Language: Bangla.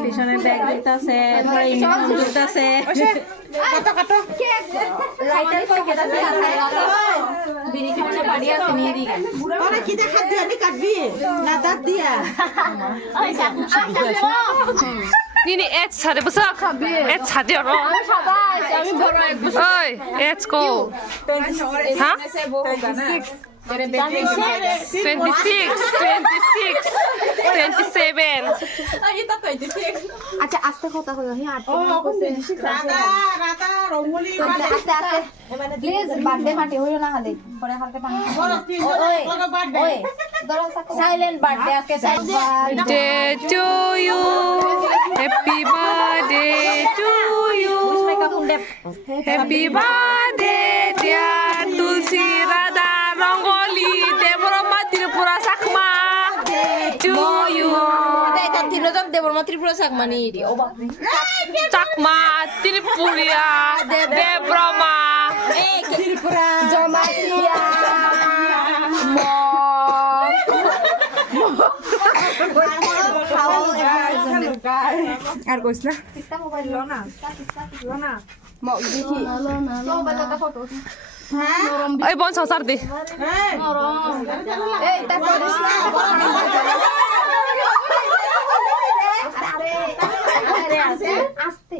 পিছনে ব্যাগ দিতেছে পরে ইউনিফর্ম দিতেছে কাটো কাটো লাইটার কই কেটা বিড়ি খাচ্ছে বাড়ি আছে নিয়ে দিই ওরে কি দেখা দিয়া নি কাটবি না দাঁত দিয়া 니네 애 잘해보자. 애 잘해라. আমি বড় এক 어이, let's go. 하? 26, 27. আচ্ছা আস্তে কথা কই হি আট রাধা রাধা রঙ্গলি আস্তে আস্তে প্লিজ বার্থডে পার্টি হইলো না খালি পরে হালকা পানি ওই বার্থডে ওই সাইলেন্ট বার্থডে আজকে silent Day to you. Happy birthday to you. Happy birthday dear Tulsi Radha Rangoli Deborah Tripura Sakma to you. এটা তিনজন দেবর মাতৃ পুরো সাকমানি রে ও বাপ Sakma Tripuria Deborah Ma. Tripura Jamatia আর কইছ না কিস্তা মোবাইল লো না মো দেখি মোবাইলটা photo Ay, bon sasar di. এই তা করিস না